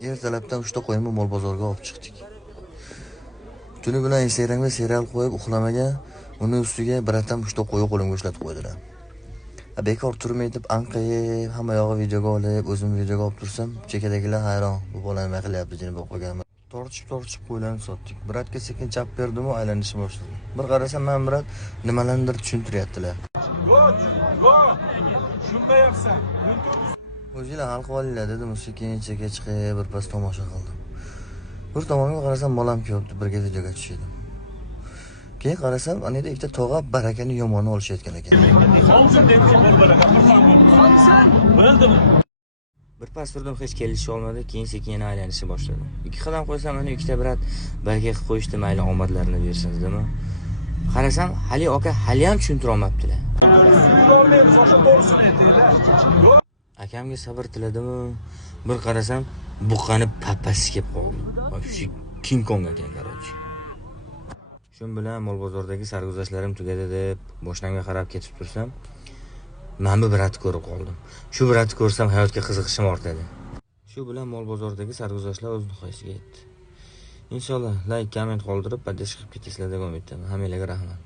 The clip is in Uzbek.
Ertalabdan 3 ta qo'yimni mol bozorga olib chiqdik. Tuni bilan Instagramga serial qo'yib uxlamagan, uni ustiga biratan 3 ta qo'y qo'limga ushlatib qo'ydilar. Bekor turmay deb anqayib, hamma yog'i videoga olib, o'zim videoga olib tursam, chekadagilar hayron. Bu bola nima qilyapti deb qo'yganman. Tortib qo'ylarni sotdik. Biratga sekin chap berdim-u, aylanishni boshladim. Bir qarasam, men birat nimalarnidir tushuntiryaptilar. Shunday yapsan. O'zinglar hal qilib olinglar dedim, sekin-cheka chiqib birpas tomosha qildim. Bir tomonga qarasam, bolam ko'pdi, birga videoga tushdim. Keyin qarasam, anida ikkita tog'a barakani yomonni olishayotgan ekan. Birpas turdim, hech kelisha olmadi, keyin sekin yana aylanishni boshladim. 2 qadam qo'ysam, ana ikkita birat baraka qilib qo'yishdi, mayli omadlarini bersin dedimi. Qarasam, hali aka hali ham tushuntira olmabdilar. Akamga sabr tiladimi, bir qarasam, buqanib papasi kelib qoldi. Shu King Kong ekan, qarochi. Shu bilan mol bozordagi sarguzashtlarim tugadi deb boshlamga qarab ketib tursam, men bu biratni ko'rib qoldim. Shu biratni ko'rsam hayotga qiziqishim ortadi. Shu bilan mol bozordagi sarguzashtlar o'z nihoyasiga yetdi. Inshaalloh like, komment qoldirib, podдержка qilib ketasizlar deb umid qilaman. Hammalarga rahmat.